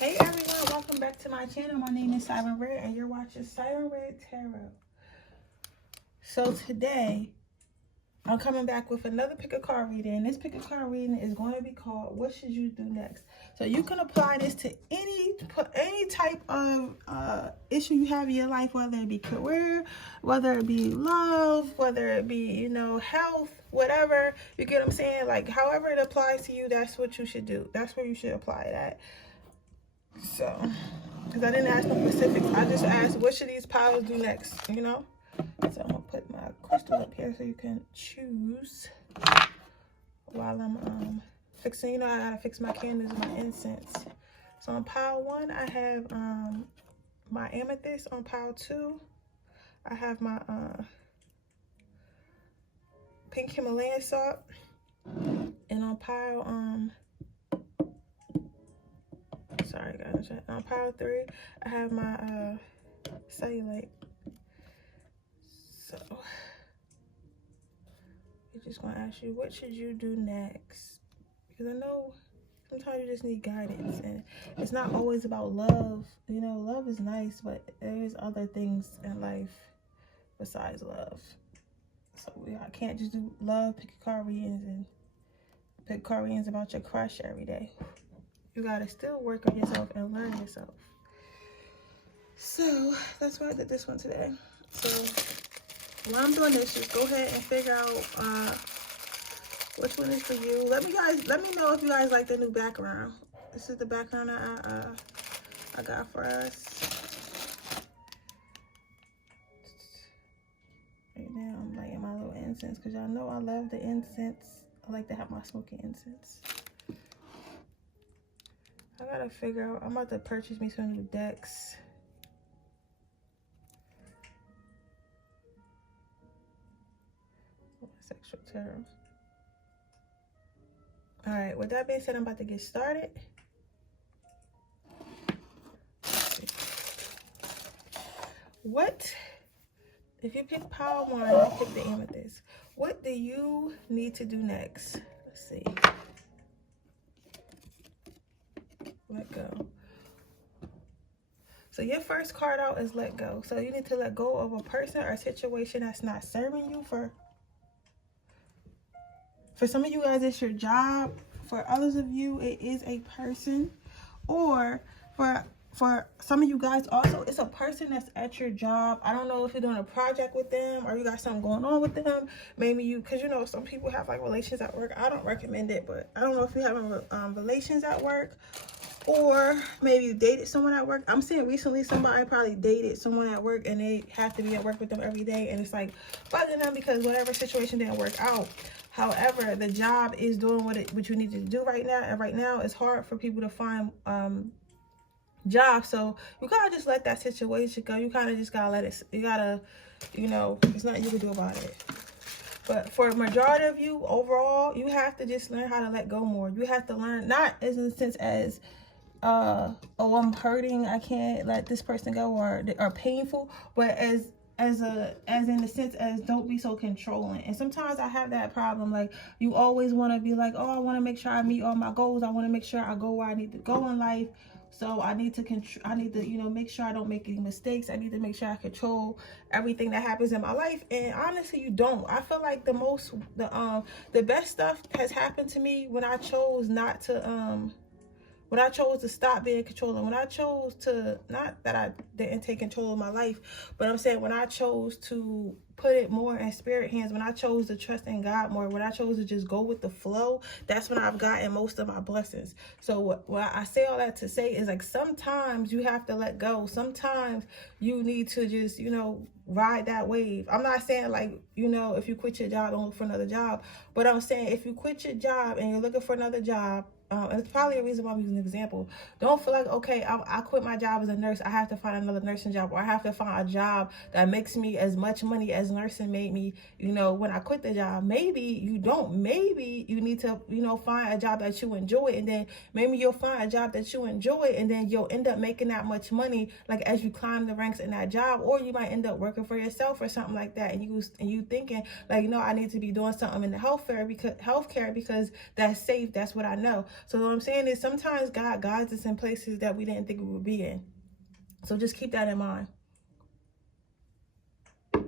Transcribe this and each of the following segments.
Hey everyone, welcome back to my channel. My name is Siren Redd and you're watching Siren Redd Tarot. So today, I'm coming back with another pick a card reading. And this pick a card reading is going to be called What Should You Do Next? So you can apply this to any type of issue you have in your life, whether it be career, whether it be love, whether it be, health, whatever. You get what I'm saying? Like, however it applies to you, that's what you should do. That's where you should apply it at. So, because I didn't ask no specifics, I just asked, what should these piles do next, So I'm going to put my crystal up here so you can choose while I'm fixing, I got to fix my candles and my incense. So on pile 1, I have my amethyst. On pile 2, I have my pink Himalayan salt. And on pile, sorry guys, on pile 3, I have my cellulite. So we're just gonna ask you, what should you do next? Because I know sometimes you just need guidance, and it's not always about love. Love is nice, but there's other things in life besides love. So I can't just do love, pick a card readings, and pick card readings about your crush every day. You gotta still work on yourself and learn yourself. So that's why I did this one today. So while I'm doing this, just go ahead and figure out which one is for you. Let me know if you guys like the new background. This is the background I got for us. Right now I'm lighting my little incense because y'all know I love the incense. I like to have my smoky incense. I gotta figure out, I'm about to purchase me some new decks. Sexual tarot. Alright, with that being said, I'm about to get started. What, if you pick pile 1, you pick the amethyst. What do you need to do next? Let's see. Let go. So your first card out is let go. So you need to let go of a person or a situation that's not serving you. For some of you guys, it's your job. For others of you, it is a person. Or for some of you guys also, it's a person that's at your job. I don't know if you're doing a project with them or you got something going on with them. Maybe because some people have like relations at work. I don't recommend it, but I don't know if you're having relations at work. Or maybe you dated someone at work. I'm seeing recently somebody probably dated someone at work and they have to be at work with them every day. And it's like bugging them because whatever situation didn't work out. However, the job is doing what you need to do right now. And right now it's hard for people to find jobs. So you gotta just let that situation go. You kind of just gotta let it. You gotta, there's nothing you can do about it. But for a majority of you overall, you have to just learn how to let go more. You have to learn, not as in the sense as oh, I'm hurting, I can't let this person go, or painful, but as in the sense as don't be so controlling. And sometimes I have that problem, like you always want to be like, oh, I want to make sure I meet all my goals, I want to make sure I go where I need to go in life, so I need to make sure I don't make any mistakes. I need to make sure I control everything that happens in my life. And honestly, you don't. I feel like the best stuff has happened to me when I chose not to when I chose to stop being controlling, when I chose to, not that I didn't take control of my life, but I'm saying when I chose to put it more in spirit hands, when I chose to trust in God more, when I chose to just go with the flow, that's when I've gotten most of my blessings. So what I say all that to say is, like, sometimes you have to let go. Sometimes you need to just, ride that wave. I'm not saying like, if you quit your job, don't look for another job. But I'm saying if you quit your job and you're looking for another job, and it's probably a reason why I'm using an example. Don't feel like, okay, I quit my job as a nurse, I have to find another nursing job, or I have to find a job that makes me as much money as nursing made me, when I quit the job. Maybe you don't. Maybe you need to, find a job that you enjoy, and then maybe you'll find a job that you enjoy, and then you'll end up making that much money, like as you climb the ranks in that job. Or you might end up working for yourself or something like that, and you thinking like, I need to be doing something in the healthcare because that's safe, that's what I know. So what I'm saying is sometimes God guides us in places that we didn't think we would be in. So just keep that in mind. Let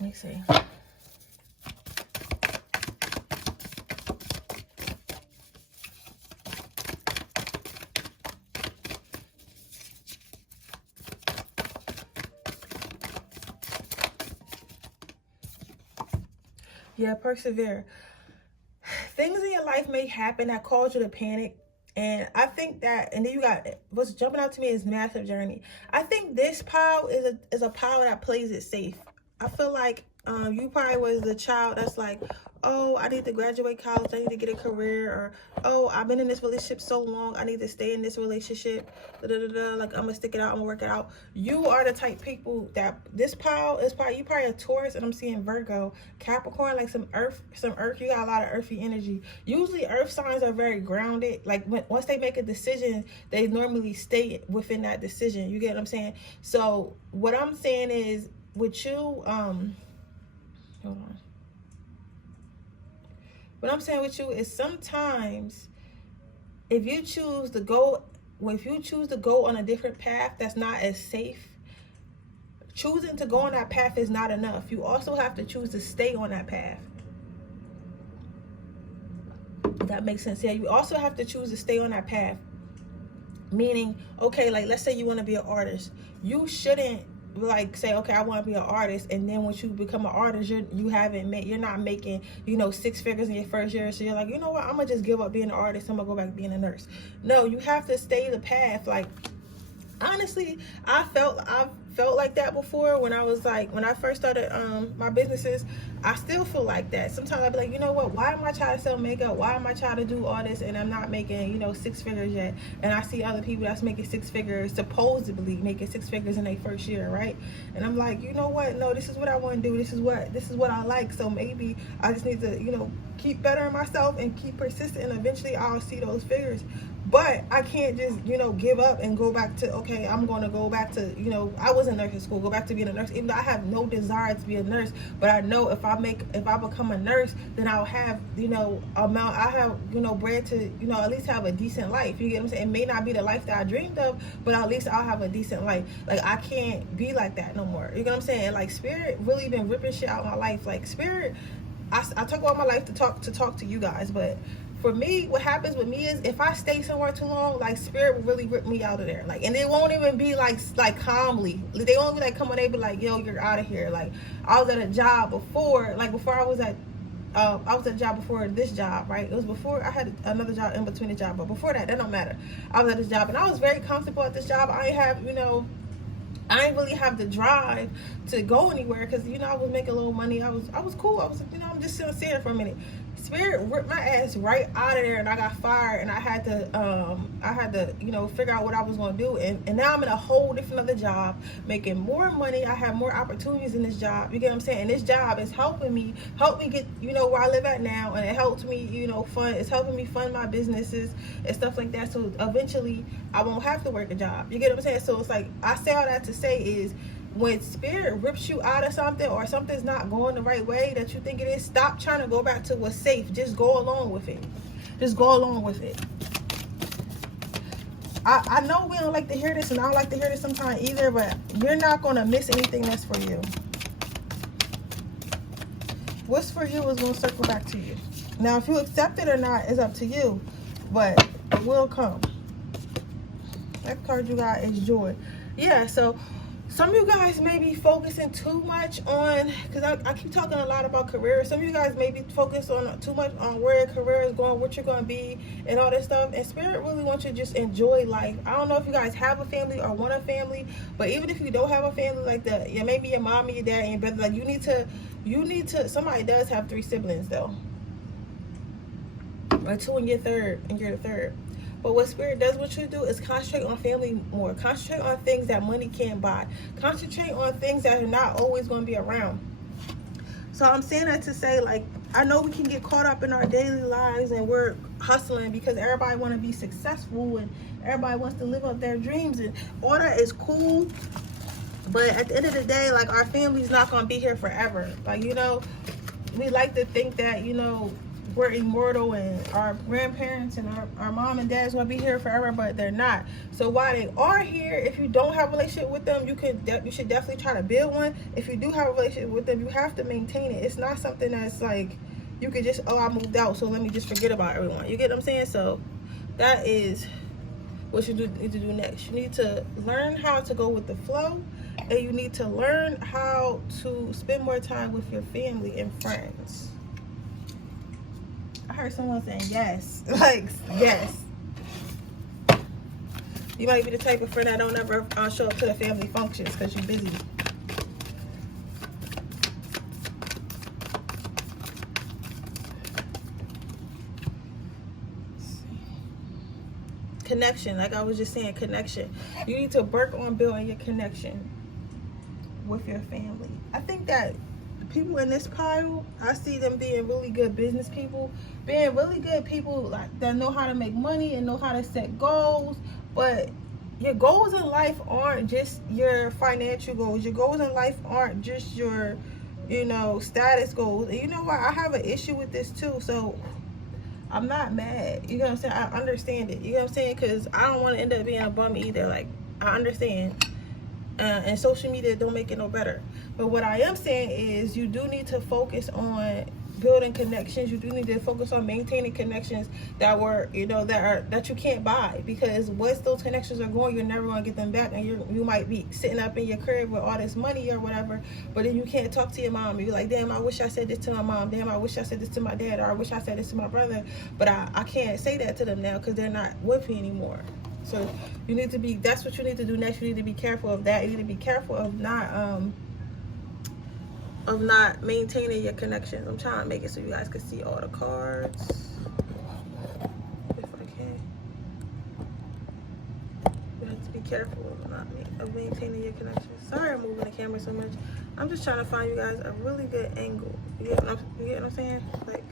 me see. Yeah, persevere. Things in your life may happen that cause you to panic. And I think that, and then you got, what's jumping out to me is massive journey. I think this pile is a pile that plays it safe. I feel like you probably was the child that's like, oh, I need to graduate college, I need to get a career, or oh, I've been in this relationship so long, I need to stay in this relationship, like I'm gonna stick it out, I'm gonna work it out. You are the type people that this pile is probably, you probably a Taurus, and I'm seeing Virgo, Capricorn, like some earth, you got a lot of earthy energy. Usually earth signs are very grounded. Like once they make a decision, they normally stay within that decision. You get what I'm saying? So what I'm saying is with you, hold on. What I'm saying with you is sometimes if you choose to go on a different path that's not as safe, choosing to go on that path is not enough. You also have to choose to stay on that path. If that makes sense. Yeah, you also have to choose to stay on that path. Meaning, okay, like let's say you want to be an artist. You shouldn't like say, okay, I want to be an artist, and then once you become an artist, you're not making, 6 figures in your first year, so you're like, you know what, I'm gonna just give up being an artist, I'm gonna go back to being a nurse. No, you have to stay the path. Like honestly, I felt like that before when I first started my businesses. I still feel like that. Sometimes I'd be like, you know what, why am I trying to sell makeup? Why am I trying to do all this and I'm not making 6 figures yet? And I see other people that's making 6 figures, supposedly making 6 figures in their first year, right? And I'm like, you know what, no, this is what I want to do, this is what I like. So maybe I just need to keep bettering myself and keep persistent, and eventually I'll see those figures. But I can't just, give up and go back to, okay, I'm going to go back to, I was in nursing school, go back to being a nurse, even though I have no desire to be a nurse. But I know if I become a nurse, then I'll have, bread to, at least have a decent life. You get what I'm saying? It may not be the life that I dreamed of, but at least I'll have a decent life. Like, I can't be like that no more. You get what I'm saying? Like, Spirit really been ripping shit out of my life. Like, Spirit, I talk about my life to talk to you guys, but for me, what happens with me is if I stay somewhere too long, like Spirit will really rip me out of there. Like, and it won't even be like calmly. They won't be like, come on, they be like, yo, you're out of here. Like, I was at a job before, I was at a job before this job, right? It was before I had another job in between the job, but before that don't matter. I was at this job and I was very comfortable at this job. I didn't really have the drive to go anywhere because I was making a little money. I was cool. I'm just sitting there for a minute. Spirit ripped my ass right out of there, and I got fired, and I had to figure out what I was going to do, and now I'm in a whole different other job, making more money. I have more opportunities in this job. You get what I'm saying? And this job is helping me get where I live at now, and it helps me it's helping me fund my businesses and stuff like that. So eventually, I won't have to work a job. You get what I'm saying? So it's like, I say all that to say is, when Spirit rips you out of something, or something's not going the right way that you think it is, stop trying to go back to what's safe. Just go along with it. Just go along with it. I know we don't like to hear this, and I don't like to hear this sometimes either, but you're not going to miss anything that's for you. What's for you is going to circle back to you. Now, if you accept it or not is up to you, but it will come. That card you got is joy. Yeah, so some of you guys may be focusing too much on, because I keep talking a lot about career. Some of you guys may be focused on too much on where your career is going, what you're going to be, and all that stuff. And Spirit really wants you to just enjoy life. I don't know if you guys have a family or want a family, but even if you don't have a family, like maybe your mom and your dad and your brother, like you need to. Somebody does have 3 siblings though, or 2 and you're the third. But what Spirit does want you to do is concentrate on family more. Concentrate on things that money can't buy. Concentrate on things that are not always going to be around. So I'm saying that to say, like, I know we can get caught up in our daily lives and we're hustling because everybody want to be successful and everybody wants to live up their dreams, and all that is cool. But at the end of the day, like, our family's not going to be here forever. Like, we like to think that, we're immortal and our grandparents and our mom and dad's going to be here forever, but they're not. So while they are here, if you don't have a relationship with them, you should definitely try to build one. If you do have a relationship with them, you have to maintain it. It's not something that's like you could just, oh, I moved out, so let me just forget about everyone. You get what I'm saying? So that is what you need to do next. You need to learn how to go with the flow, and you need to learn how to spend more time with your family and friends. I heard someone saying yes. Like, yes. You might be the type of friend that don't ever show up to the family functions because you're busy. Connection, like I was just saying, connection. You need to work on building your connection with your family. I think that people in this pile, I see them being really good business people, being really good people like that know how to make money and know how to set goals. But your goals in life aren't just your financial goals. Your goals in life aren't just your, status goals. And you know what? I have an issue with this too. So I'm not mad. You know what I'm saying? I understand it. You know what I'm saying? Because I don't want to end up being a bum either. Like, I understand. And social media don't make it no better. But what I am saying is you do need to focus on building connections. You do need to focus on maintaining connections that you can't buy, because once those connections are going, you're never going to get them back, and you might be sitting up in your crib with all this money or whatever, but then you can't talk to your mom. You're like, damn, I wish I said this to my mom. Damn, I wish I said this to my dad, or I wish I said this to my brother, but I can't say that to them now because they're not with me anymore. So you need to be, that's what you need to do next. You need to be careful of that. You need to be careful of not maintaining your connections. I'm trying to make it so you guys can see all the cards. If I can. You have to be careful of maintaining your connections. Sorry I'm moving the camera so much. I'm just trying to find you guys a really good angle. You get what I'm saying? Like,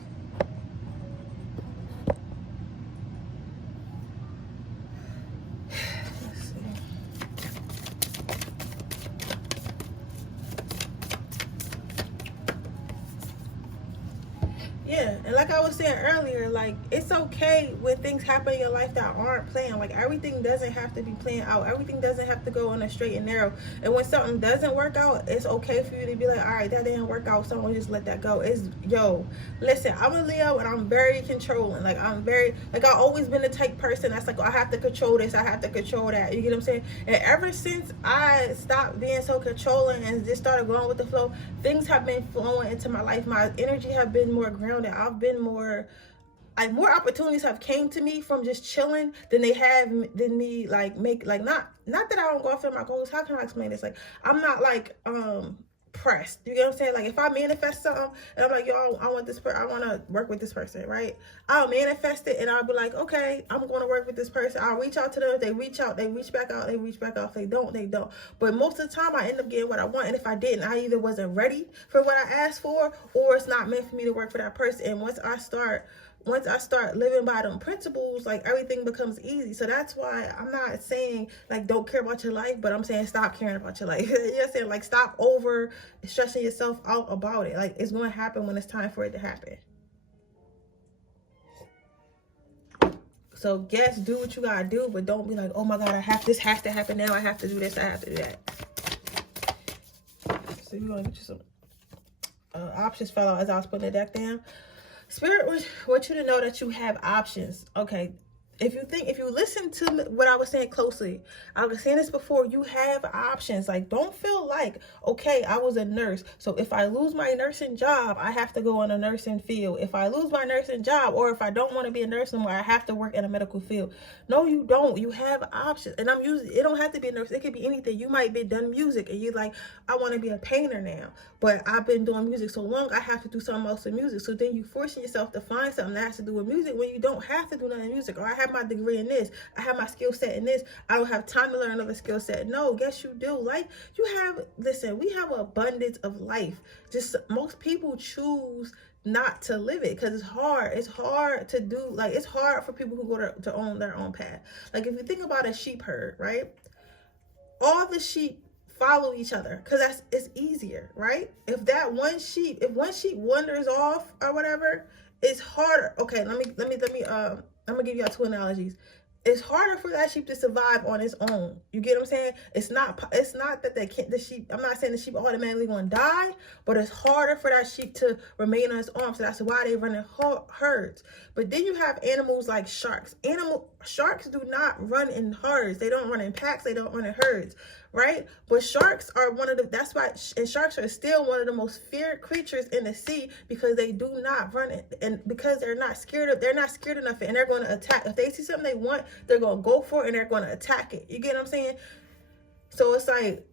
yeah, and like I was saying earlier, like, it's okay when things happen in your life that aren't planned. Like, everything doesn't have to be planned out. Everything doesn't have to go on a straight and narrow. And when something doesn't work out, it's okay for you to be like, all right, that didn't work out, someone just let that go. Listen, I'm a Leo and I'm very controlling. Like, I've always been the type person that's like, oh, I have to control this, I have to control that. You get what I'm saying? And ever since I stopped being so controlling and just started going with the flow, things have been flowing into my life. My energy have been more grounded. I've been more opportunities have came to me from just chilling than me not that I don't go after my goals. How can I explain this? Like, I'm not like pressed. You get what I'm saying? Like, if I manifest something and I'm like, yo, I want this I want to work with this person, right? I'll manifest it and I'll be like, okay, I'm going to work with this person. I'll reach out to them. If they reach out, they reach back out, they reach back out. If they don't, they don't. But most of the time I end up getting what I want. And if I didn't, I either wasn't ready for what I asked for, or it's not meant for me to work for that person. And once I start living by them principles, like, everything becomes easy. So that's why I'm not saying, like, don't care about your life, but I'm saying stop caring about your life. You know what I'm saying? Like, stop over stressing yourself out about it. Like, it's going to happen when it's time for it to happen. So, yes, do what you got to do, but don't be like, oh my God, this has to happen now. I have to do this. I have to do that. So, you're going to get you some options fell out as I was putting the deck down. Spirit wants you to know that you have options. Okay. If you listen to what I was saying closely, I was saying this before, you have options. Like, don't feel like, okay, I was a nurse, so if I lose my nursing job, I have to go in a nursing field. If I lose my nursing job, or if I don't want to be a nurse anymore, I have to work in a medical field. No, you don't. You have options. And it don't have to be a nurse. It could be anything. You might be done music and you're like, I want to be a painter now, but I've been doing music so long, I have to do something else with music. So then you forcing yourself to find something that has to do with music when you don't have to do nothing in music. Or I have my degree in this, I have my skill set in this, I don't have time to learn another skill set. No, yes you do. Like, we have an abundance of life. Just most people choose not to live it because it's hard to do. Like, it's hard for people who go to own their own path. Like, if you think about a sheep herd, right? All the sheep follow each other because it's easier, right? If one sheep wanders off or whatever, it's harder. Okay, I'm gonna give y'all two analogies. It's harder for that sheep to survive on its own. You get what I'm saying? It's not that they can't, the sheep, I'm not saying the sheep automatically gonna die, but it's harder for that sheep to remain on its own. So that's why they run in herds. But then you have animals like sharks. Sharks do not run in herds. They don't run in packs. They don't run in herds, right? But sharks are that's why, and sharks are still one of the most feared creatures in the sea, because they do not run it, and because they're not scared enough, and they're going to attack. If they see something they want, they're going to go for it, and they're going to attack it. You get what I'm saying? So it's like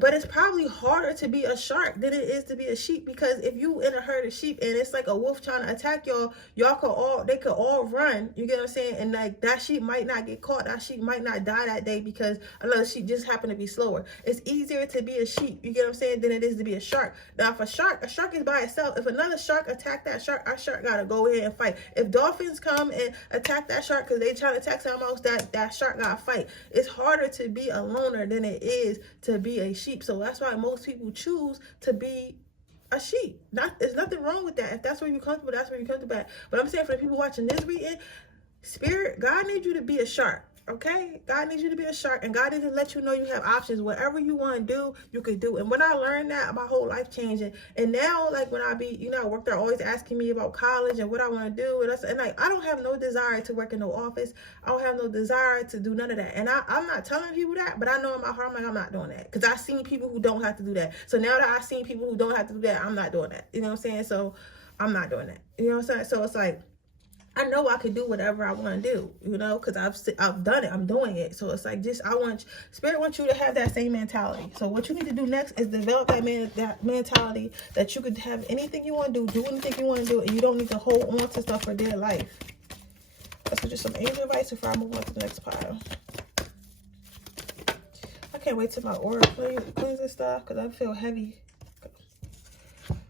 but it's probably harder to be a shark than it is to be a sheep, because if you in a herd of sheep and it's like a wolf trying to attack y'all they could all run. You get what I'm saying? And like that sheep might not get caught. That sheep might not die that day because another sheep just happened to be slower. It's easier to be a sheep, you get what I'm saying, than it is to be a shark. Now if a shark is by itself. If another shark attack that shark, our shark gotta go ahead and fight. If dolphins come and attack that shark because they trying to attack something else, that shark gotta fight. It's harder to be a loner than it is to be a sheep. So that's why most people choose to be a sheep. There's nothing wrong with that. If that's where you're comfortable, that's where you're comfortable at. But I'm saying for the people watching this reading, Spirit, God needs you to be a shark. Okay, God needs you to be a shark, and God needs to let you know you have options. Whatever you want to do, you can do. And when I learned that, my whole life changed. And now, like when I be, I work there, always asking me about college and what I want to do, and like I don't have no desire to work in no office. I don't have no desire to do none of that. And I'm not telling people that, but I know in my heart, I'm not doing that, because I've seen people who don't have to do that. So now that I've seen people who don't have to do that, I'm not doing that. You know what I'm saying? So I'm not doing that. You know what I'm saying? So it's like, I know I could do whatever I want to do, because I've done it. I'm doing it. So it's like, Spirit wants you to have that same mentality. So what you need to do next is develop that mentality that you could have anything you want to do anything you want to do, and you don't need to hold on to stuff for dear life. That's just some angel advice before I move on to the next pile. I can't wait till my aura cleanses stuff, because I feel heavy.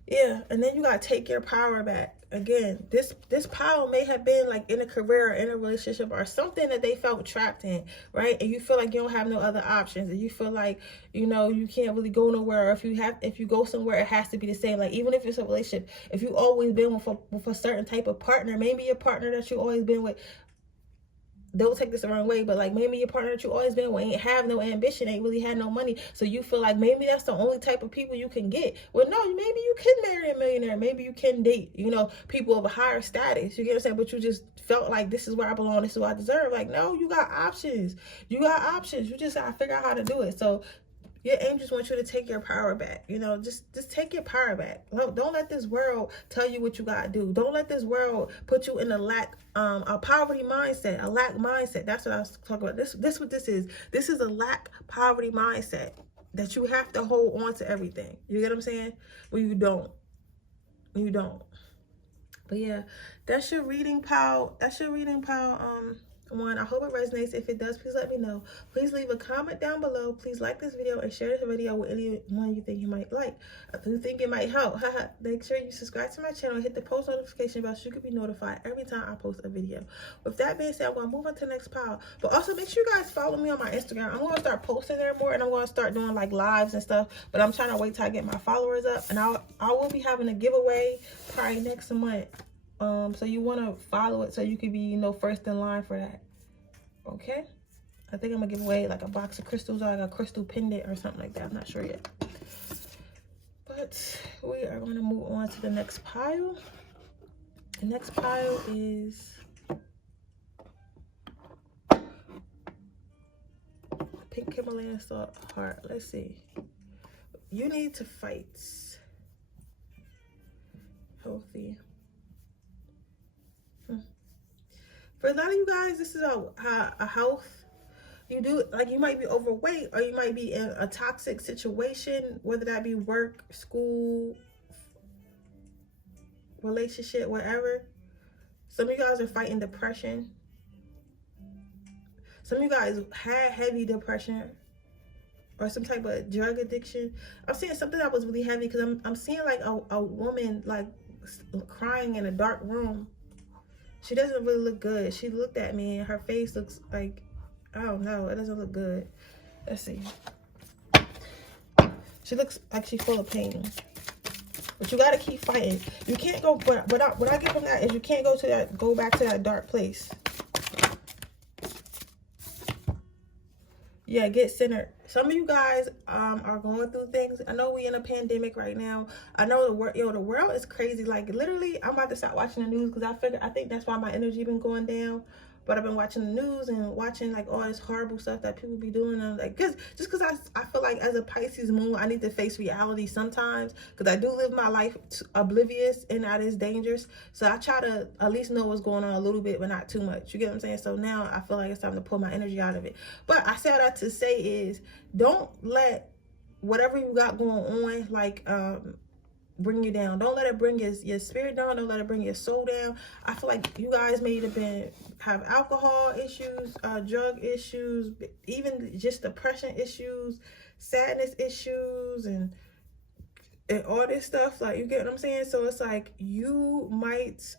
Yeah, and then you gotta take your power back. Again, this power may have been like in a career or in a relationship or something that they felt trapped in, right? And you feel like you don't have no other options, and you feel like you can't really go nowhere. Or if you go somewhere, it has to be the same. Like even if it's a relationship, if you always been with a certain type of partner, maybe a partner that you always been with. Don't take this the wrong way, but like maybe your partner that you always been with ain't have no ambition, ain't really had no money, so you feel like maybe that's the only type of people you can get. Well, no, maybe you can marry a millionaire, maybe you can date people of a higher status, you get what I'm saying, but you just felt like this is where I belong, this is what I deserve. Like, no, you got options, you just gotta figure out how to do it. So your angels want you to take your power back. Just take your power back. Don't let this world tell you what you gotta do. Don't let this world put you in a poverty mindset, a lack mindset. That's what I was talking about. This what this is. This is a lack poverty mindset that you have to hold on to everything. You get what I'm saying? Well, you don't. You don't. But yeah, that's your reading, pal. One. I hope it resonates. If it does, please let me know. Please leave a comment down below. Please like this video and share this video with anyone you think you might like. If you think it might help, make sure you subscribe to my channel, hit the post notification bell so you can be notified every time I post a video. With that being said, I'm going to move on to the next pile. But also make sure you guys follow me on my Instagram. I'm going to start posting there more, and I'm going to start doing like lives and stuff. But I'm trying to wait till I get my followers up, and I will be having a giveaway probably next month. So you want to follow it so you can be, first in line for that. Okay? I think I'm going to give away like a box of crystals or like a crystal pendant or something like that. I'm not sure yet. But we are going to move on to the next pile. The next pile is pink Himalayan salt heart. Let's see. You need to fight. Healthy. For a lot of you guys, this is a health. You might be overweight, or you might be in a toxic situation, whether that be work, school, relationship, whatever. Some of you guys are fighting depression. Some of you guys had heavy depression or some type of drug addiction. I'm seeing something that was really heavy, because I'm seeing like a woman like crying in a dark room. She doesn't really look good. She looked at me and her face looks like, I don't know, it doesn't look good. Let's see. She looks like she's full of pain. But you got to keep fighting. You can't go, what I get from that is you can't go back to that dark place. Yeah, get centered. Some of you guys are going through things. I know we in a pandemic right now. I know the world is crazy. Like literally, I'm about to stop watching the news because I think that's why my energy been going down. But I've been watching the news and watching like all this horrible stuff that people be doing. And like, just cause I feel like as a Pisces moon, I need to face reality sometimes. Cause I do live my life oblivious and that is dangerous. So I try to at least know what's going on a little bit, but not too much. You get what I'm saying? So now I feel like it's time to pull my energy out of it. But I say that to say is, don't let whatever you got going on, like, bring you down. Don't let it bring your spirit down. Don't let it bring your soul down. I feel like you guys may have alcohol issues, drug issues, even just depression issues, sadness issues, and all this stuff. Like, you get what I'm saying? So it's like you might,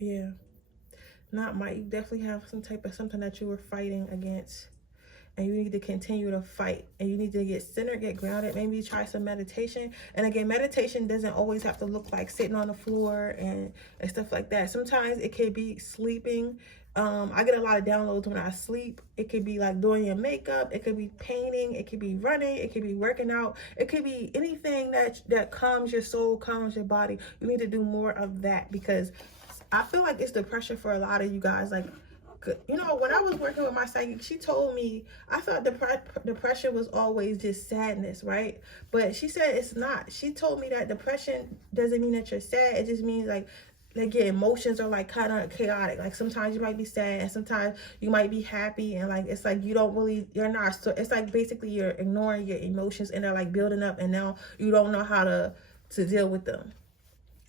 yeah, not might, you definitely have some type of something that you were fighting against. And you need to continue to fight, and you need to get centered, get grounded. Maybe try some meditation. And again, meditation doesn't always have to look like sitting on the floor and stuff like that. Sometimes it could be sleeping. I get a lot of downloads when I sleep. It could be like doing your makeup. It could be painting. It could be running. It could be working out. It could be anything that calms your soul, calms your body. You need to do more of that, because I feel like it's the pressure for a lot of you guys. Like, you know, when I was working with my psychic, she told me, I thought depression was always just sadness, right? But she said it's not. She told me that depression doesn't mean that you're sad. It just means like your emotions are like kind of chaotic. Like sometimes you might be sad and sometimes you might be happy, and like it's like you're not, so it's like basically you're ignoring your emotions and they're like building up, and now you don't know how to deal with them.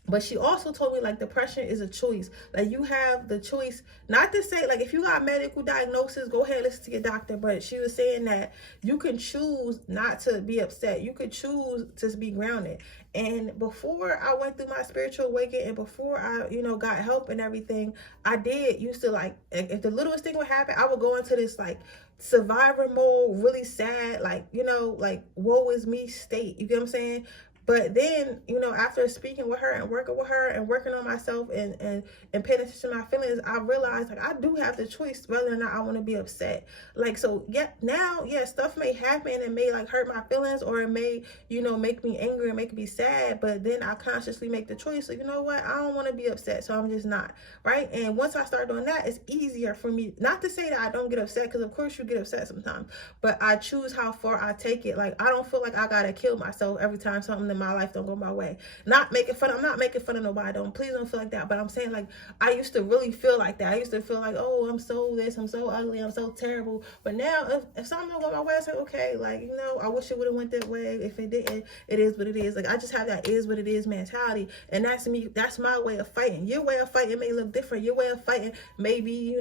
But she also told me, like, depression is a choice. Like, you have the choice, not to say, like, if you got medical diagnosis, go ahead, listen to your doctor. But she was saying that you can choose not to be upset. You could choose to be grounded. And before I went through my spiritual awakening, and before I, got help and everything, I used to, like, if the littlest thing would happen, I would go into this, like, survivor mode, really sad, like, like, woe is me state. You get what I'm saying? But then, after speaking with her and working on myself and paying attention to my feelings, I realized, like, I do have the choice whether or not I want to be upset. Like, so, now, stuff may happen and may, like, hurt my feelings, or it may, make me angry and make me sad. But then I consciously make the choice. So, you know what? I don't want to be upset, so I'm just not, right? And once I start doing that, it's easier for me. Not to say that I don't get upset, because, of course, you get upset sometimes. But I choose how far I take it. Like, I don't feel like I got to kill myself every time something in my life don't go my way. I'm not making fun of nobody. Please don't feel like that. But I'm saying, like, I used to really feel like that. I used to feel like, oh, I'm so this, I'm so ugly, I'm so terrible. But now, if something don't go my way, I say, okay, like, I wish it would have went that way. If it didn't, it is what it is. Like, I just have that is what it is mentality. And that's me. That's my way of fighting. Your way of fighting may look different. Your way of fighting may be,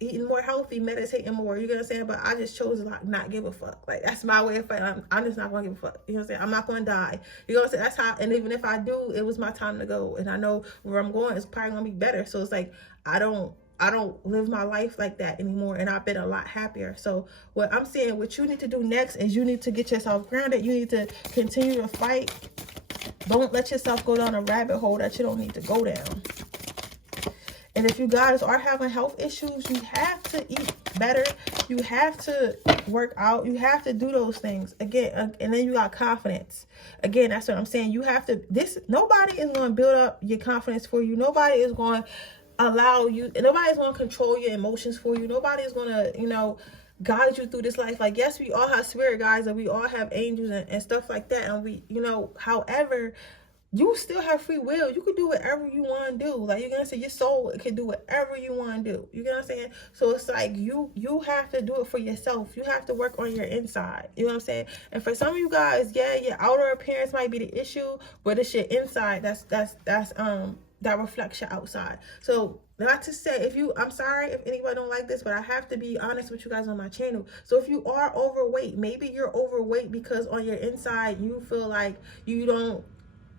eating more healthy, meditating more, you know what I'm saying? But I just chose to, like, not give a fuck. Like, that's my way of fighting. I'm just not gonna give a fuck. You know what I'm saying? I'm not gonna die. You know what I'm saying? That's how, and even if I do, it was my time to go. And I know where I'm going is probably gonna be better. So it's like, I don't live my life like that anymore, and I've been a lot happier. So what I'm saying, what you need to do next is you need to get yourself grounded. You need to continue to fight. Don't let yourself go down a rabbit hole that you don't need to go down. And if you guys are having health issues, you have to eat better. You have to work out. You have to do those things. Again, and then you got confidence. Again, that's what I'm saying. You have to, nobody is going to build up your confidence for you. Nobody is going to allow you, nobody's going to control your emotions for you. Nobody is going to, guide you through this life. Like, yes, we all have spirit guides, and we all have angels and stuff like that. And we, however, you still have free will. You could do whatever you want to do. Like, you're gonna say your soul can do whatever you want to do. You get what I'm saying? So it's like you have to do it for yourself. You have to work on your inside. You know what I'm saying? And for some of you guys, yeah, your outer appearance might be the issue, but it's your inside that reflects your outside. So not to say, I'm sorry if anybody don't like this, but I have to be honest with you guys on my channel. So if you are overweight, maybe you're overweight because on your inside you feel like you don't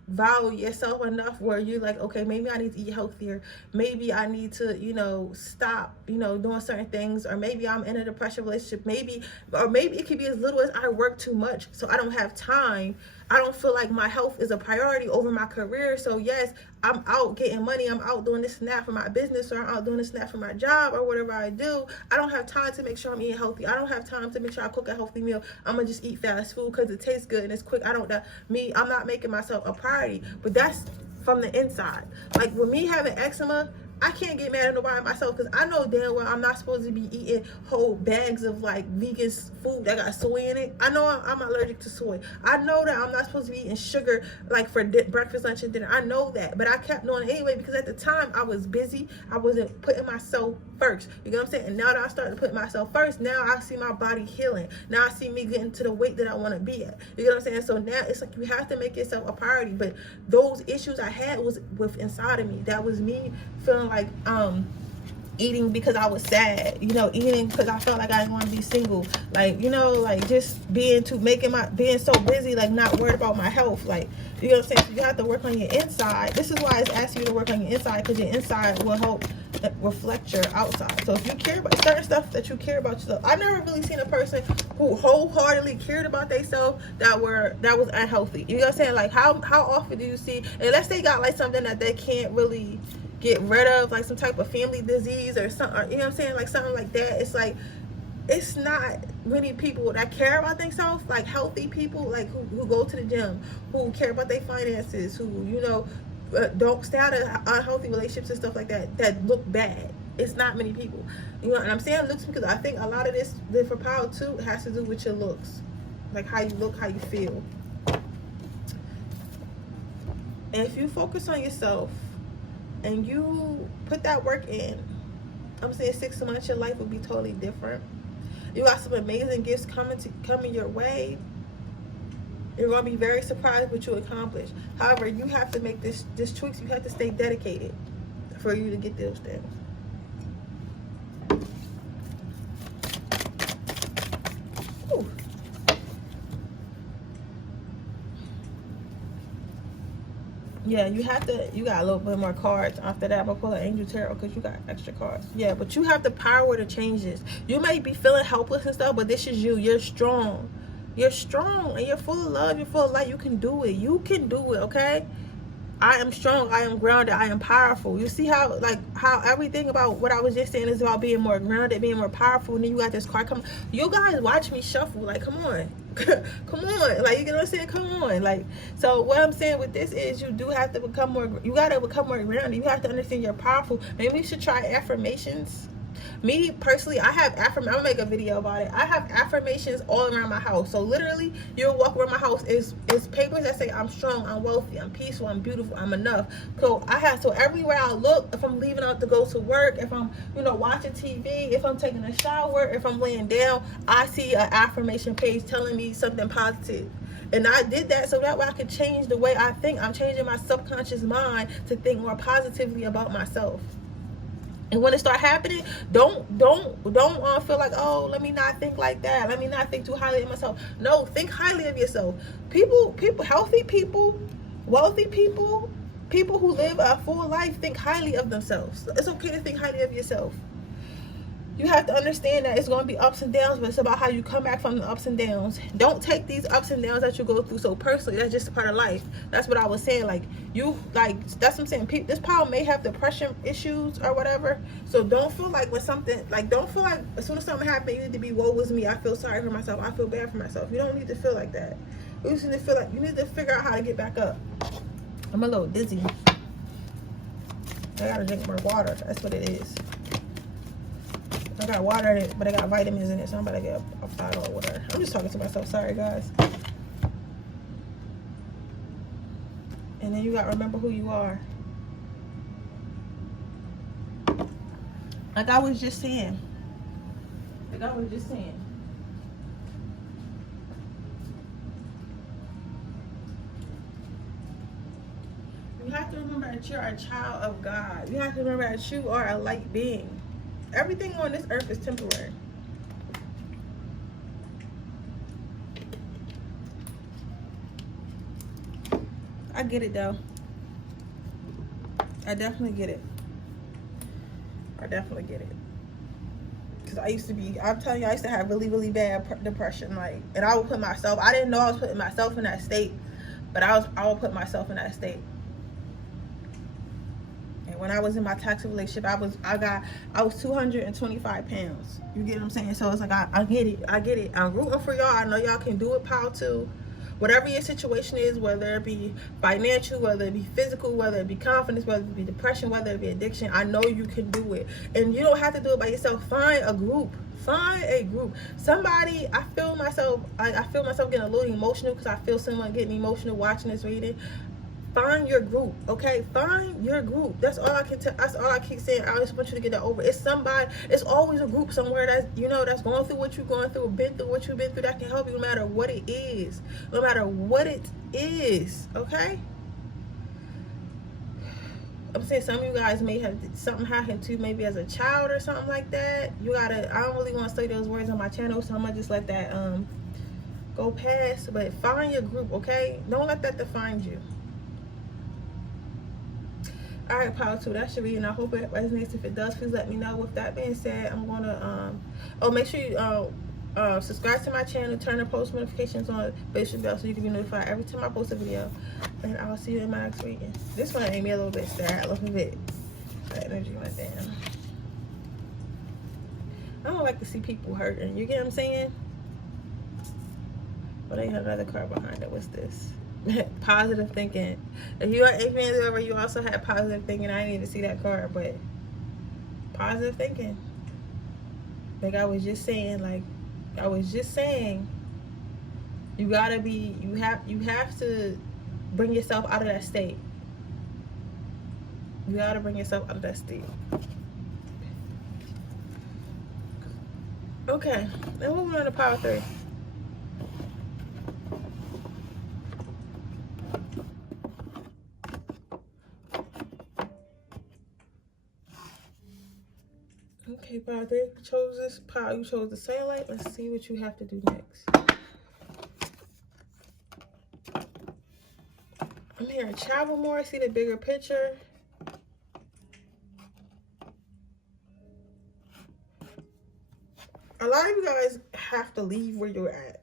value yourself enough where you're like, okay, maybe I need to eat healthier, maybe I need to, you know, stop, you know, doing certain things, or maybe I'm in a depression relationship, maybe it could be as little as I work too much, so I don't have time, I don't feel like my health is a priority over my career. So yes, I'm out getting money, I'm out doing this and that for my business, or I'm out doing this and that for my job, or whatever I do. I don't have time to make sure I'm eating healthy. I don't have time to make sure I cook a healthy meal. I'm gonna just eat fast food because it tastes good and it's quick. I'm not making myself a priority. But that's from the inside. Like with me having eczema, I can't get mad at nobody myself, because I know damn well I'm not supposed to be eating whole bags of like vegan food that got soy in it. I know I'm allergic to soy. I know that I'm not supposed to be eating sugar like for breakfast, lunch, and dinner. I know that, but I kept doing it anyway because at the time I was busy. I wasn't putting myself first. You know what I'm saying? And now that I started to put myself first, now I see my body healing. Now I see me getting to the weight that I want to be at. You know what I'm saying? So now it's like you have to make yourself a priority. But those issues I had was with inside of me. That was me feeling like eating because I was sad, you know, eating because I felt like I didn't want to be single, like, you know, like just being so busy, like not worried about my health, like, you know what I'm saying? So you have to work on your inside. This is why it's asking you to work on your inside, because your inside will help reflect your outside. So if you care about certain stuff that you care about yourself, I've never really seen a person who wholeheartedly cared about themselves that was unhealthy. You know what I'm saying? Like how often do you see, unless they got like something that they can't really get rid of, like some type of family disease or something, you know what I'm saying, like something like that, it's like it's not many people that care about themselves, like healthy people, like who go to the gym, who care about their finances, who, you know, don't stay out of unhealthy relationships and stuff like that, that look bad. It's not many people, you know. And I'm saying looks because I think a lot of this for power too has to do with your looks, like how you look, how you feel. And if you focus on yourself and you put that work in, I'm saying 6 months, your life will be totally different. You got some amazing gifts coming your way. You're gonna be very surprised what you accomplish. However, you have to make this choice. You have to stay dedicated for you to get those things. Ooh. Yeah, you got a little bit more cards after that. I'm gonna pull an Angel Tarot because you got extra cards. Yeah, but you have the power to change this. You may be feeling helpless and stuff, but this is you. You're strong. You're strong and you're full of love. You're full of light. You can do it. You can do it, okay? I am strong. I am grounded. I am powerful. You see how everything about what I was just saying is about being more grounded, being more powerful. And then you got this card coming. You guys watch me shuffle. Like, come on. Come on. Like, you know what I'm saying? Come on. Like, so what I'm saying with this is you do have to become more, you got to become more grounded. You have to understand you're powerful. Maybe you should try affirmations. Me personally, I have affirmations. I'll make a video about it. I have affirmations all around my house. So literally, you'll walk around my house. It's papers that say I'm strong, I'm wealthy, I'm peaceful, I'm beautiful, I'm enough. So everywhere I look, if I'm leaving out to go to work, if I'm, you know, watching TV, if I'm taking a shower, if I'm laying down, I see an affirmation page telling me something positive. And I did that so that way I could change the way I think. I'm changing my subconscious mind to think more positively about myself. And when it start happening, don't feel like, oh, let me not think like that. Let me not think too highly of myself. No, think highly of yourself. People, healthy people, wealthy people, people who live a full life think highly of themselves. It's okay to think highly of yourself. You have to understand that it's going to be ups and downs, but it's about how you come back from the ups and downs. Don't take these ups and downs that you go through so personally. That's just a part of life. That's what I was saying. That's what I'm saying. This power may have depression issues or whatever. So don't feel like don't feel like as soon as something happens, you need to be, woe is me. I feel sorry for myself. I feel bad for myself. You don't need to feel like that. You just need to feel like you need to figure out how to get back up. I'm a little dizzy. I got to drink more water. That's what it is. I got water in it, but I got vitamins in it, so I'm about to get a bottle of water. I'm just talking to myself. Sorry, guys. And then you got to remember who you are. Like I was just saying. You have to remember that you're a child of God. You have to remember that you are a light being. Everything on this earth is temporary. I get it though. I definitely get it. I definitely get it. Cause I used to be, I'm telling you, I used to have really, really bad depression. Like, and I would put myself, I didn't know I was putting myself in that state, but I would put myself in that state. And when I was in my toxic relationship, I was 225 pounds. You get what I'm saying? So it's like, I get it. I get it. I'm rooting for y'all. I know y'all can do it, pal, too. Whatever your situation is, whether it be financial, whether it be physical, whether it be confidence, whether it be depression, whether it be addiction, I know you can do it. And you don't have to do it by yourself. Find a group. Find a group. Somebody, I feel myself getting a little emotional because I feel someone getting emotional watching this reading. Find your group, okay? Find your group. That's all I can tell. That's all I keep saying. I just want you to get that over. It's somebody. It's always a group somewhere that's, you know, that's going through what you're going through, been through what you've been through, that can help you no matter what it is. No matter what it is, okay? I'm saying some of you guys may have something happen to maybe as a child or something like that. You gotta. I don't really want to say those words on my channel, so I'm gonna just let that go past. But find your group, okay? Don't let that define you. All right, power 2, that's your reading. I hope it resonates. If it does, please let me know. With that being said, I'm gonna make sure you subscribe to my channel, turn the post notifications on, bell so you can be notified every time I post a video. And I'll see you in my next reading. This one made me a little bit sad, a little bit. That energy went down. I don't like to see people hurting. You get what I'm saying? But they have another card behind it. What's this? Positive thinking. If you are where you also had positive thinking. I didn't even see that card, but positive thinking. Like I was just saying, you gotta be, you have to bring yourself out of that state. You gotta bring yourself out of that state. Okay, then moving on to power 3. Okay, power 3, you chose this power. You chose the sunlight. Let's see what you have to do next. I'm hearing travel more. See the bigger picture. A lot of you guys have to leave where you're at.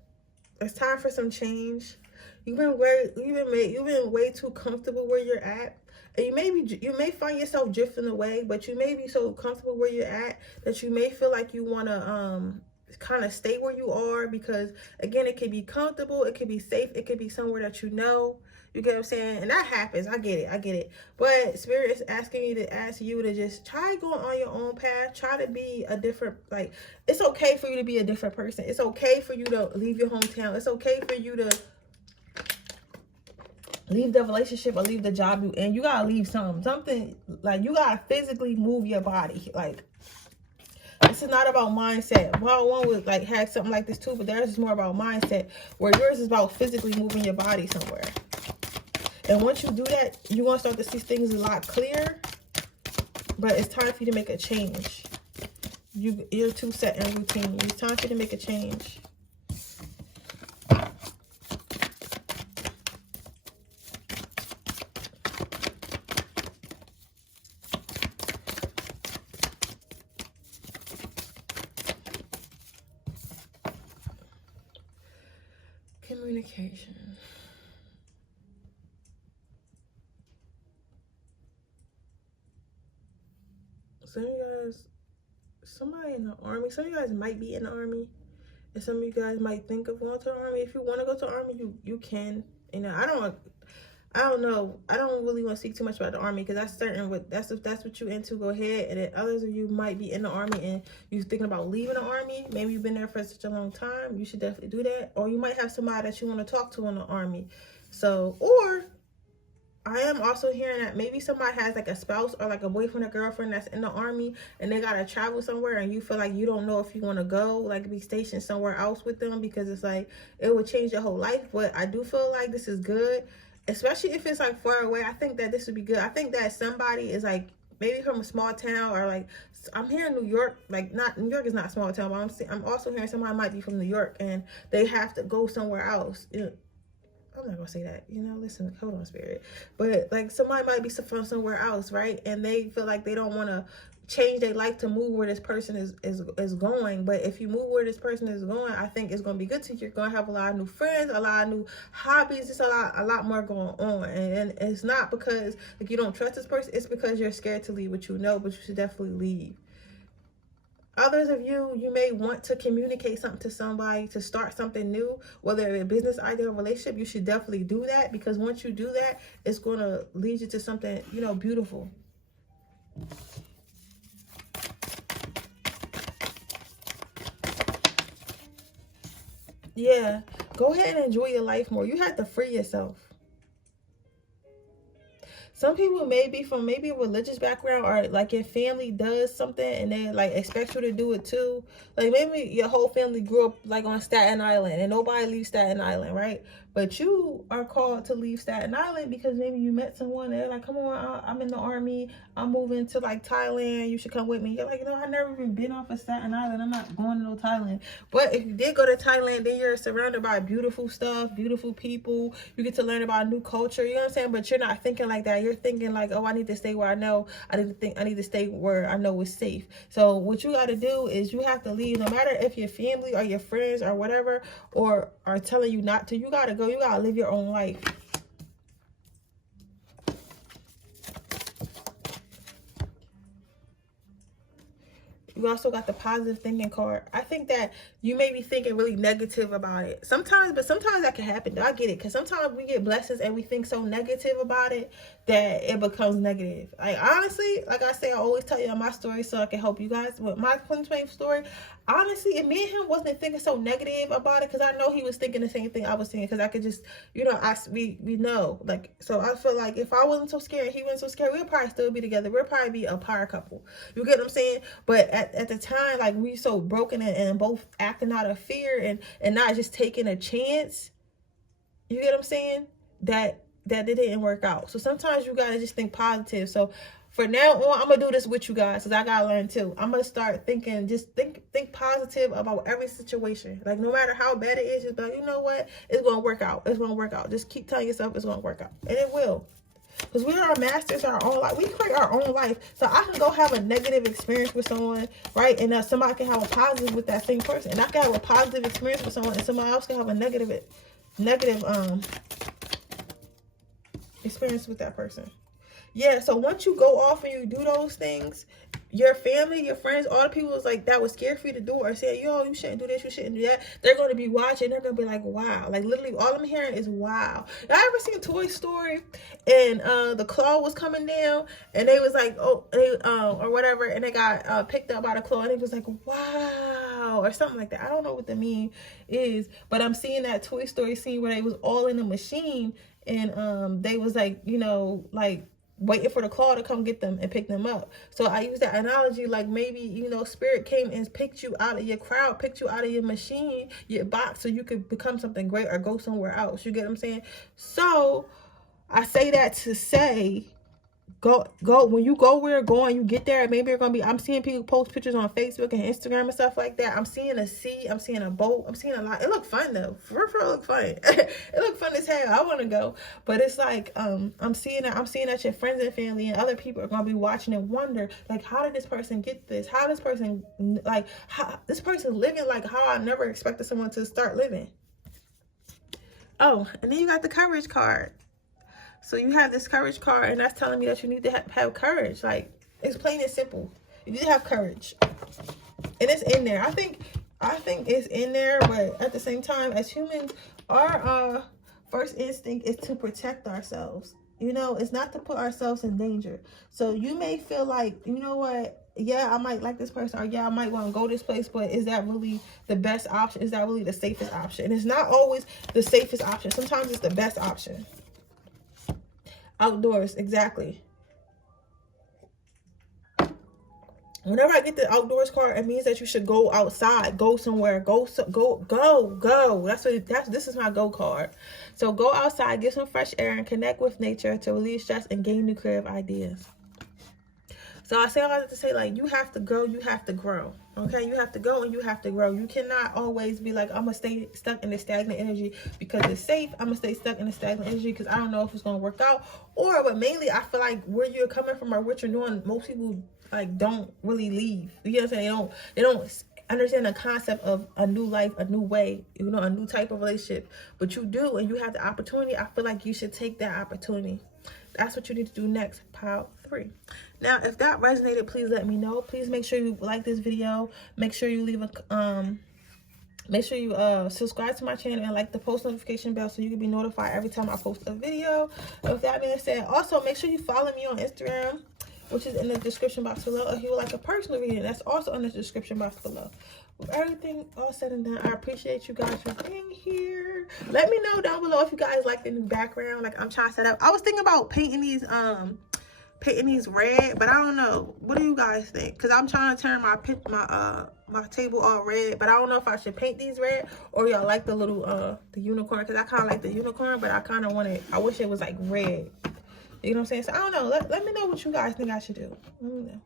It's time for some change. You've been way too comfortable where you're at. And you may find yourself drifting away, but you may be so comfortable where you're at that you may feel like you want to kind of stay where you are, because again, it could be comfortable, it could be safe, it could be somewhere that you know. You get what I'm saying? And that happens. I get it. But Spirit is asking me to ask you to just try going on your own path. Try to be a different, like, it's okay for you to be a different person. It's okay for you to leave your hometown. It's okay for you to leave the relationship or leave the job you in. You gotta leave something like you gotta physically move your body. Like, this is not about mindset. Well, one would like have something like this too, but theirs is more about mindset, where yours is about physically moving your body somewhere. And once you do that, you're gonna start to see things a lot clearer. But it's time for you to make a change. You're too set in routine. It's time for you to make a change. Communication. Some of you guys, somebody in the army, some of you guys might be in the army, and some of you guys might think of going to the army. If you want to go to the army, you can. You know, I don't know. I don't really want to speak too much about the army, because that's certain. If that's what you're into, go ahead. And then others of you might be in the army and you're thinking about leaving the army. Maybe you've been there for such a long time. You should definitely do that. Or you might have somebody that you want to talk to in the army. So, or I am also hearing that maybe somebody has like a spouse or like a boyfriend or girlfriend that's in the army and they gotta travel somewhere, and you feel like you don't know if you want to go, like be stationed somewhere else with them, because it's like it would change your whole life. But I do feel like this is good, especially if it's like far away. I think that this would be good. I think that somebody is like maybe from a small town, or like I'm hearing New York, like not New York is not a small town, but I'm also hearing somebody might be from New York and they have to go somewhere else. I'm not gonna say that, you know, listen, hold on, spirit. But like somebody might be from somewhere else, right? And they feel like they don't want to change their life to move where this person is going. But if you move where this person is going, I think it's gonna be good to you. You're gonna have a lot of new friends, a lot of new hobbies, just a lot more going on. And it's not because like you don't trust this person, it's because you're scared to leave what you know, but you should definitely leave. Others of you, you may want to communicate something to somebody, to start something new, whether it's a business idea or relationship. You should definitely do that, because once you do that, it's going to lead you to something, you know, beautiful. Yeah, go ahead and enjoy your life more. You have to free yourself. Some people may be from maybe a religious background, or like your family does something and they like expect you to do it too. Like maybe your whole family grew up like on Staten Island and nobody leaves Staten Island, right? But you are called to leave Staten Island because maybe you met someone. They're like, come on, I'm in the army. I'm moving to like Thailand. You should come with me. You're like, no, I never even been off of Staten Island. I'm not going to no Thailand. But if you did go to Thailand, then you're surrounded by beautiful stuff, beautiful people. You get to learn about a new culture. You know what I'm saying? But you're not thinking like that. You're thinking like, oh, I need to stay where I know. I need to stay where I know is safe. So what you got to do is you have to leave, no matter if your family or your friends or whatever or are telling you not to. You got to go. You got to live your own life. You also got the positive thinking card. I think that you may be thinking really negative about it sometimes, but sometimes that can happen. I get it, because sometimes we get blessings and we think so negative about it that it becomes negative. Like honestly, like I say, I always tell you my story so I can help you guys with my 2020 story. Honestly, and me and him wasn't thinking so negative about it, because I know he was thinking the same thing I was thinking, because I could just, you know, we know, like, so I feel like if I wasn't so scared, he wasn't so scared, we'd probably still be together. We'd probably be a power couple. You get what I'm saying? But at the time, like, we so broken and both acting out of fear and not just taking a chance. You get what I'm saying? That it didn't work out. So sometimes you gotta just think positive. So for now on, I'm gonna do this with you guys, because I gotta learn too. I'm gonna start thinking, just think positive about every situation. Like no matter how bad it is, just be like, you know what? It's gonna work out. It's gonna work out. Just keep telling yourself it's gonna work out, and it will. Because we are masters of our own life. We create our own life. So I can go have a negative experience with someone, right? And somebody can have a positive with that same person. And I can have a positive experience with someone, and somebody else can have a negative experience with that person. Yeah, so once you go off and you do those things, your family, your friends, all the people was like that was scared for you to do or say, yo, you shouldn't do this, you shouldn't do that. They're going to be watching. They're going to be like, wow. Like literally all I'm hearing is wow. Y'all ever seen Toy Story and the claw was coming down and they was like, oh, or whatever, and they got picked up by the claw and it was like, wow, or something like that. I don't know what the meme is, but I'm seeing that Toy Story scene where they was all in the machine and they was like, you know, like waiting for the claw to come get them and pick them up. So I use that analogy, like maybe, you know, spirit came and picked you out of your crowd, picked you out of your machine, your box, so you could become something great or go somewhere else. You get what I'm saying? So I say that to say, go when you go where you're going, you get there, maybe you're gonna be, I'm seeing people post pictures on Facebook and Instagram and stuff like that. I'm seeing a sea, I'm seeing a boat, I'm seeing a lot. It looked fun though. For real, it looked fun. It looked fun as hell. I want to go, but it's like I'm seeing that your friends and family and other people are gonna be watching and wonder, like, how did this person get this? How this person, like, how this person living like how I never expected someone to start living. Oh, and then you got the courage card. So you have this courage card, and that's telling me that you need to have courage. Like, it's plain and simple. You need to have courage, and it's in there. I think it's in there, but at the same time, as humans, our first instinct is to protect ourselves. You know, it's not to put ourselves in danger. So you may feel like, you know what? Yeah, I might like this person, or yeah, I might want to go this place, but is that really the best option? Is that really the safest option? And it's not always the safest option. Sometimes it's the best option. Outdoors, exactly. Whenever I get the outdoors card, it means that you should go outside, go somewhere, go. This is my go card. So go outside, get some fresh air, and connect with nature to relieve stress and gain new creative ideas. So I say all that to say, like, you have to go, you have to grow. Okay, you have to go and you have to grow. You cannot always be like, I'm gonna stay stuck in the stagnant energy because it's safe. I'm gonna stay stuck in the stagnant energy because I don't know if it's gonna work out. But mainly I feel like where you're coming from or what you're doing, most people like don't really leave. You know what I'm saying? They don't understand the concept of a new life, a new way, you know, a new type of relationship. But you do, and you have the opportunity. I feel like you should take that opportunity. That's what you need to do next, pile 3. Now, if that resonated, please let me know. Please make sure you like this video. Make sure you leave a make sure you subscribe to my channel and like the post notification bell so you can be notified every time I post a video. With that being said, also make sure you follow me on Instagram, which is in the description box below. If you would like a personal reading, that's also in the description box below. With everything all said and done, I appreciate you guys for being here. Let me know down below if you guys like the new background. Like, I'm trying to set up. I was thinking about painting these red, but I don't know. What do you guys think? Because I'm trying to turn my table all red, but I don't know if I should paint these red or y'all like the little the unicorn, because I kind of like the unicorn, but I kind of want it. I wish it was like red. You know what I'm saying? So I don't know. Let me know what you guys think I should do. Let me know.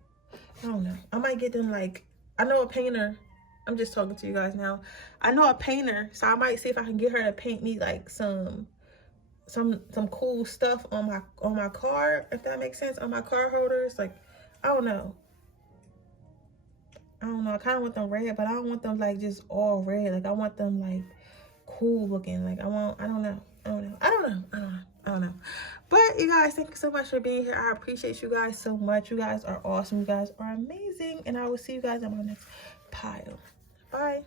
I don't know. I might get them like, I know a painter. I'm just talking to you guys now. I know a painter, so I might see if I can get her to paint me like some cool stuff on my car, if that makes sense, on my car holders. Like, I don't know. I kind of want them red, but I don't want them like just all red. Like, I want them like cool looking. Like, I don't know. But you guys, thank you so much for being here. I appreciate you guys so much. You guys are awesome. You guys are amazing. And I will see you guys on my next pile. Bye.